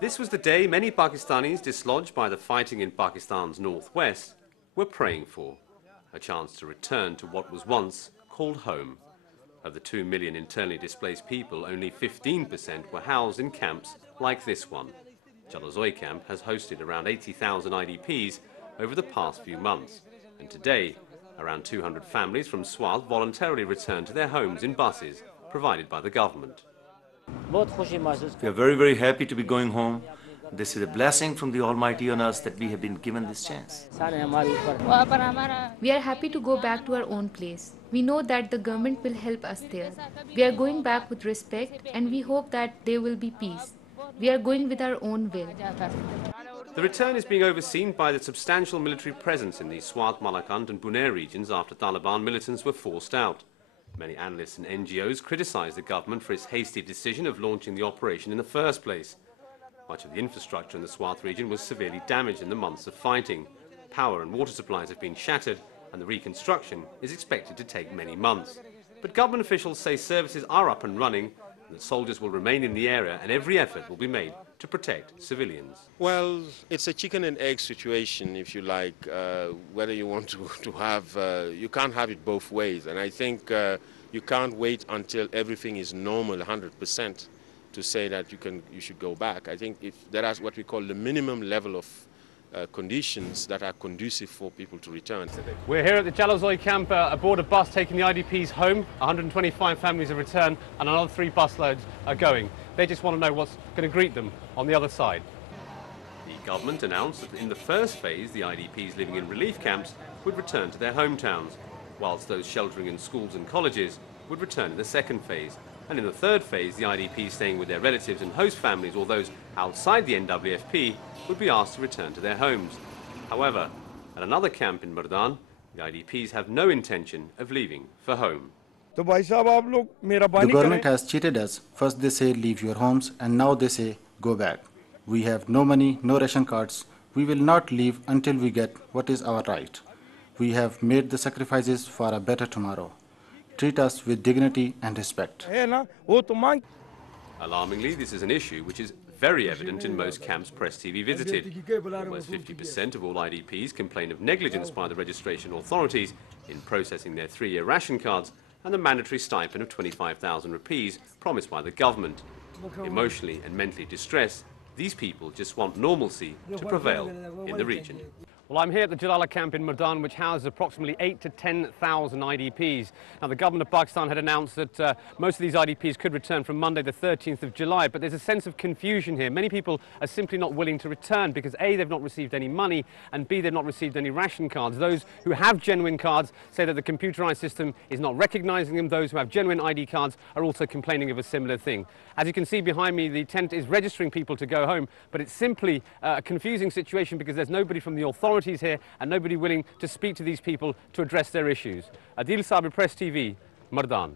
This was the day many Pakistanis dislodged by the fighting in Pakistan's northwest were praying for, a chance to return to what was once called home. Of the 2 million internally displaced people, only 15% were housed in camps like this one. Jalazoi camp has hosted around 80,000 IDPs over the past few months, and today around 200 families from Swat voluntarily return to their homes in buses provided by the government. We are very, very happy to be going home. This is a blessing from the Almighty on us that we have been given this chance. We are happy to go back to our own place. We know that the government will help us there. We are going back with respect and we hope that there will be peace. We are going with our own will. The return is being overseen by the substantial military presence in the Swat, Malakand and Buner regions after Taliban militants were forced out. Many analysts and NGOs criticize the government for its hasty decision of launching the operation in the first place. Much of the infrastructure in the Swat region was severely damaged in the months of fighting. Power and water supplies have been shattered and the reconstruction is expected to take many months. But government officials say services are up and running and that soldiers will remain in the area and every effort will be made to protect civilians. Well, it's a chicken and egg situation, if you like, whether you want to have, you can't have it both ways. And I think you can't wait until everything is normal 100% to say that you should go back. I think if there is what we call the minimum level of conditions that are conducive for people to return. We're here at the Jalazoi camp aboard a bus taking the IDPs home. 125 families have returned and another 3 busloads are going. They just want to know what's going to greet them on the other side. The government announced that in the first phase the IDPs living in relief camps would return to their hometowns, whilst those sheltering in schools and colleges would return in the second phase. And in the third phase, the IDPs staying with their relatives and host families or those outside the NWFP would be asked to return to their homes. However, at another camp in Mardan, the IDPs have no intention of leaving for home. The government has cheated us. First they say leave your homes and now they say go back. We have no money, no ration cards. We will not leave until we get what is our right. We have made the sacrifices for a better tomorrow. Treat us with dignity and respect. Alarmingly, this is an issue which is very evident in most camps Press TV visited. Almost 50% of all IDPs complain of negligence by the registration authorities in processing their 3-year ration cards and the mandatory stipend of 25,000 rupees promised by the government. Emotionally and mentally distressed, these people just want normalcy to prevail in the region. Well, I'm here at the Jalala camp in Mardan, which houses approximately 8,000 to 10,000 IDPs. Now, the government of Pakistan had announced that most of these IDPs could return from Monday, the 13th of July, but there's a sense of confusion here. Many people are simply not willing to return because A, they've not received any money, and B, they've not received any ration cards. Those who have genuine cards say that the computerized system is not recognizing them. Those who have genuine ID cards are also complaining of a similar thing. As you can see behind me, the tent is registering people to go home, but it's simply a confusing situation because there's nobody from the authorities here and nobody willing to speak to these people to address their issues. Addiel, Press TV, Mardan.